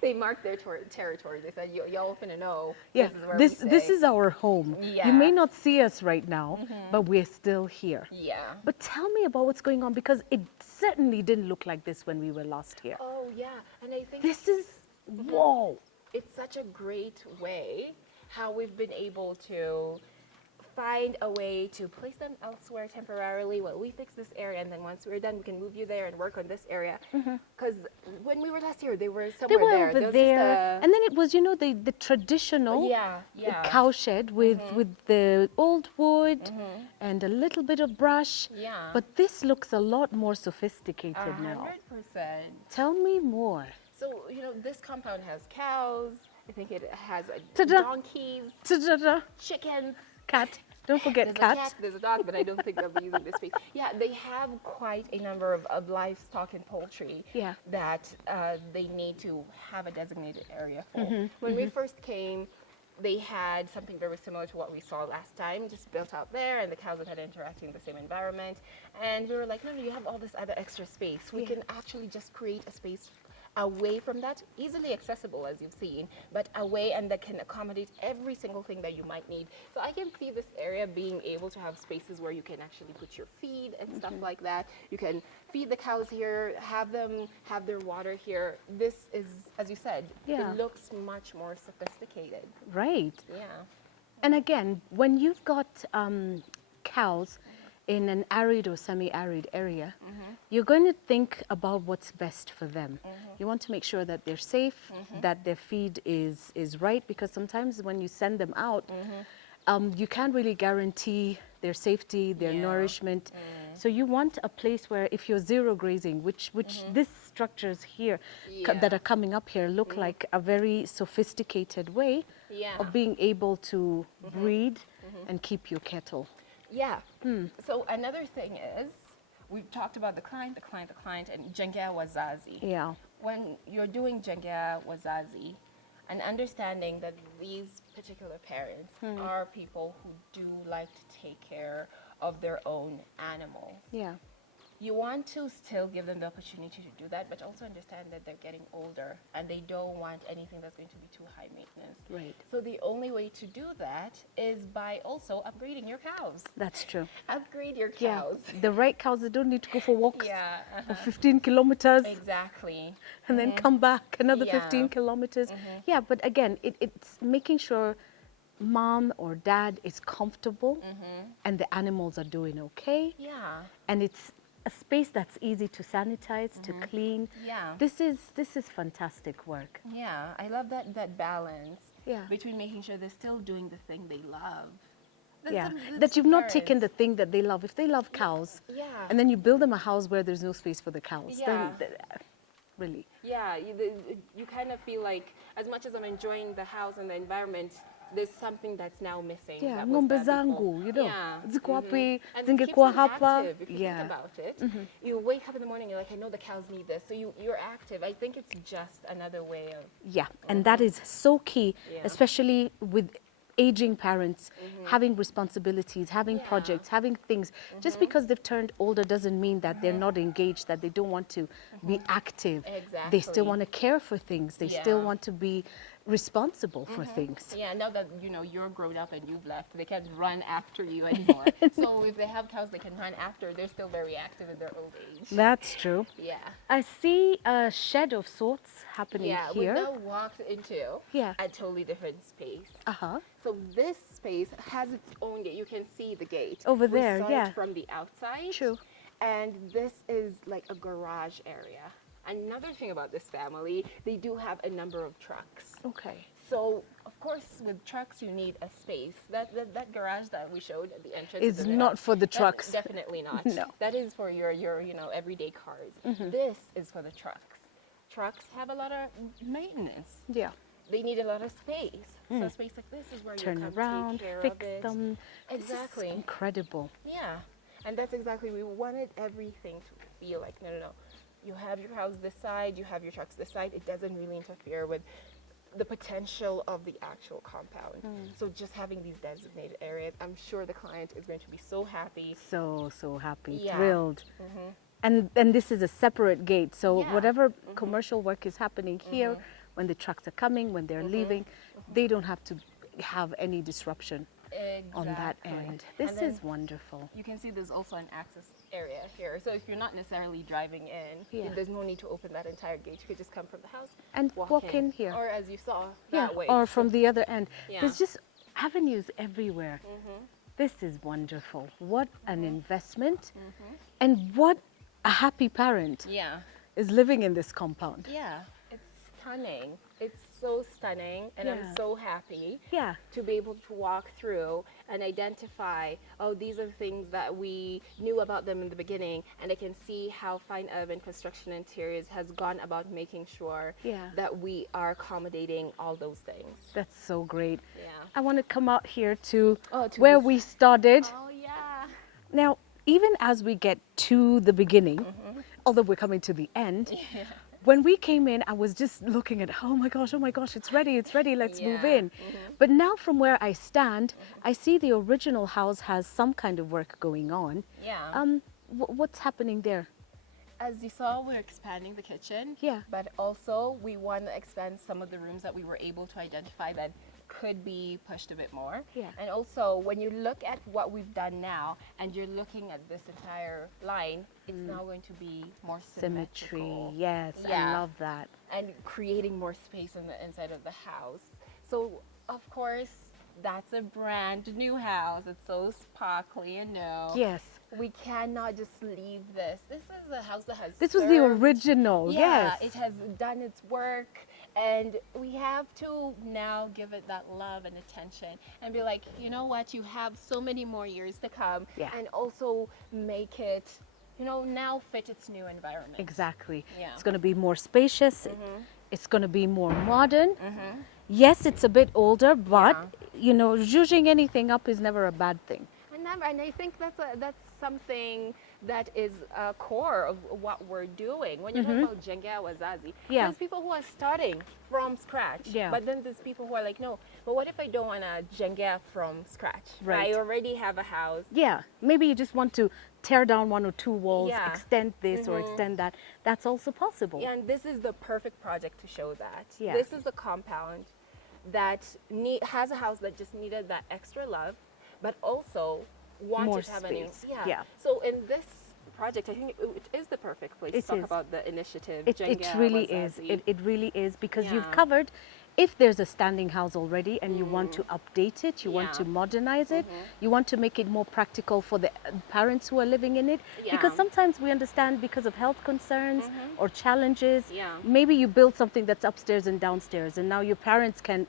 They marked their territory. They said, y'all finna know Yeah, this is where this we stay. is our home. Yeah. You may not see us right now, but we're still here. Yeah. But tell me about what's going on because it certainly didn't look like this when we were last here. Oh, yeah. And I think This is, whoa. it's such a great way how we've been able to find a way to place them elsewhere temporarily while we fix this area, and then once we're done we can move you there and work on this area, because when we were last here they were They somewhere were there. over was there. just And then it was, you know, the traditional yeah. cow shed with the old wood and a little bit of brush. Yeah. But this looks a lot more sophisticated now. 100%. Tell me more. So, you know, this compound has cows, I think it has Ta-da. donkeys, Ta-da-da. chickens. Cat. Don't forget There's cat. a cat, there's a dog, but I don't think they'll be using this space. Yeah, they have quite a number of livestock and poultry Yeah. that they need to have a designated area for. When we first came, they had something very similar to what we saw last time, just built out there, and the cows had interacting in the same environment. And we were like, no, you have all this other extra space. We can actually just create a space away from that, easily accessible as you've seen, but away and that can accommodate every single thing that you might need. So I can see this area being able to have spaces where you can actually put your feed and stuff like that. You can feed the cows here, have them have their water here. This is, as you said, Yeah. it looks much more sophisticated. Right. Yeah. And again, when you've got cows in an arid or semi-arid area, you're going to think about what's best for them. You want to make sure that they're safe, that their feed is right, because sometimes when you send them out, you can't really guarantee their safety, their nourishment. So you want a place where if you're zero grazing, which these structures here that are coming up here look like a very sophisticated way of being able to breed and keep your cattle. Yeah. So another thing is, we've talked about the client, and Jengea Wazazi. Yeah. When you're doing Jengea Wazazi, and understanding that these particular parents are people who do like to take care of their own animals. Yeah. You want to still give them the opportunity to do that, but also understand that they're getting older and they don't want anything that's going to be too high maintenance. Right. So the only way to do that is by also upgrading your cows. That's true. Upgrade your Yeah. cows. The right cows that don't need to go for walks Yeah. for 15 kilometers Exactly. and then come back another Yeah. 15 kilometers. Yeah, but again, it's making sure mom or dad is comfortable and the animals are doing okay. Yeah. And it's a space that's easy to sanitize, to clean. Yeah. This is fantastic work. Yeah. I love that balance Yeah. between making sure they're still doing the thing they love. Yeah, That's that you've not the taken the parents. thing that they love. If they love cows, Yeah. and then you build them a house where there's no space for the cows, Yeah. then really. Yeah, you kind of feel like as much as I'm enjoying the house and the environment, there's something that's now missing. Yeah, that was ng'ombe there before. zangu, you know, Yeah. ziko wapi, And it keeps zingekuwa them hapa. active, if you Yeah. think about it. You wake up in the morning, you're like, I know the cows need this, so you're active. I think it's just another way of. Yeah, and that is so key, Yeah. especially with aging parents, having responsibilities, having Yeah. projects, having things. Just because they've turned older doesn't mean that they're not engaged, that they don't want to be active. They still Exactly. want to care for things. They still Yeah. want to be responsible for things. Yeah, now that you know you're grown up and you've left, they can't run after you anymore. So if they have cows they can run after, they're still very active in their old age. That's true. Yeah. I see a shed of sorts happening Yeah, here. we now walked into a totally different space. Uh-huh. So this space has its own gate. You can see the gate. Over there, we saw yeah. it from the outside. True. And this is like a garage area. Another thing about this family, they do have a number of trucks. Okay. So, of course, with trucks, you need a space. That garage that we showed at the entrance Is not for the trucks. Definitely not. No. That is for your everyday cars. This is for the trucks. Trucks have a lot of maintenance. Yeah. They need a lot of space. So a space like this is where Turn you come around, take care fix of it. them. Exactly. This is incredible. Yeah. And that's exactly, we wanted everything to feel like, no. You have your house this side, you have your trucks this side. It doesn't really interfere with the potential of the actual compound. So just having these designated areas, I'm sure the client is going to be so happy. So happy, Yeah. thrilled. And this is a separate gate. So Yeah. whatever commercial work is happening here, when the trucks are coming, when they're leaving, they don't have to have any disruption on that Exactly. end. This And then is wonderful. You can see there's also an access area here. So if you're not necessarily driving in, Yeah. there's no need to open that entire gate. You could just come from the house And walk in here. Or as you saw, Yeah, that way. or from the other end. Yeah. There's just avenues everywhere. This is wonderful. What an investment. And what a happy parent Yeah. is living in this compound. Yeah. It's stunning. It's so stunning. And Yeah. I'm so happy Yeah. to be able to walk through and identify, oh, these are things that we knew about them in the beginning, and I can see how Fine Urban Construction Interiors has gone about making sure Yeah. that we are accommodating all those things. That's so great. Yeah. I want to come out here to To where this- we started. Oh, yeah. Now, even as we get to the beginning, although we're coming to the end, when we came in, I was just looking at, oh my gosh, it's ready, let's move Yeah. in. But now from where I stand, I see the original house has some kind of work going on. Yeah. What's happening there? As you saw, we're expanding the kitchen. Yeah. But also, we want to expand some of the rooms that we were able to identify that could be pushed a bit more. Yeah. And also, when you look at what we've done now, and you're looking at this entire line, it's now going to be more Symmetry. symmetrical. Yes, Yeah. I love that. And creating more space on the inside of the house. So, of course, that's a brand new house. It's so sparkly and new. Yes. We cannot just leave this. This is a house that has This was the served. original. Yeah, Yes. it has done its work, and we have to now give it that love and attention and be like, you know what, you have so many more years to come, Yeah. and also make it, now fit its new environment. Exactly. Yeah. It's going to be more spacious. It's going to be more modern. Yes, it's a bit older, but zhuzhing anything up is never a bad thing. And I think that's something that is a core of what we're doing. When you talk about Jengea Wazazi, Yeah. there's people who are starting from scratch. Yeah. But then there's people who are like, no, but what if I don't want to Jengea from scratch? Right. I already have a house. Yeah, maybe you just want to tear down one or two walls, Yeah. extend this or extend that. That's also possible. Yeah, and this is the perfect project to show that. Yeah. This is a compound that has a house that just needed that extra love, but also wanted More to have space. Yeah. Yeah. So in this project, I think it is the perfect place It to talk is. about the initiative. It Jengea really is. Wazazi. It really is because you've Yeah. covered, if there's a standing house already and you want to update it, you want Yeah. to modernize it, you want to make it more practical for the parents who are living in it. Because Yeah. sometimes we understand because of health concerns or challenges, Yeah. maybe you build something that's upstairs and downstairs and now your parents can,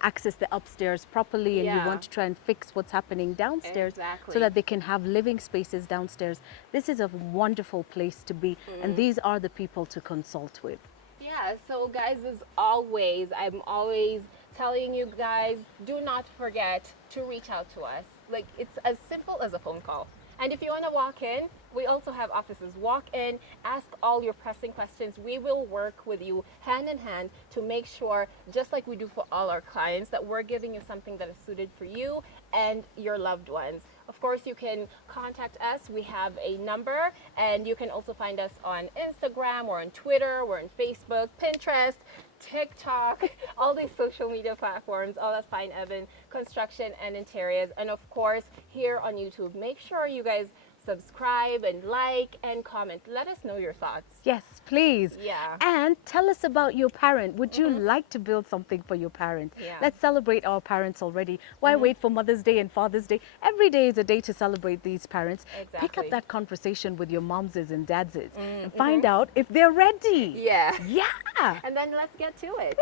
access the upstairs properly and you Yeah. want to try and fix what's happening downstairs so Exactly. that they can have living spaces downstairs. This is a wonderful place to be and these are the people to consult with. Yeah, so guys, as always, I'm always telling you guys, do not forget to reach out to us. Like, it's as simple as a phone call. And if you want to walk in, we also have offices. Walk in, ask all your pressing questions. We will work with you hand in hand to make sure, just like we do for all our clients, that we're giving you something that is suited for you and your loved ones. Of course, you can contact us. We have a number, and you can also find us on Instagram or on Twitter, we're on Facebook, Pinterest. TikTok, all these social media platforms, all that's fine, Evan, construction and interiors, and of course here on YouTube. Make sure you guys subscribe and like and comment. Let us know your thoughts. Yes, please. Yeah. And tell us about your parent. Would you like to build something for your parent? Yeah. Let's celebrate our parents already. Why wait for Mother's Day and Father's Day? Every day is a day to celebrate these parents. Pick Exactly. up that conversation with your momses and dadses and find out if they're ready. Yeah. Yeah. And then let's get to it.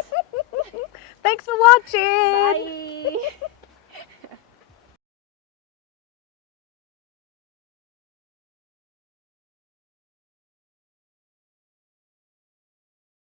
Thanks for watching. Bye.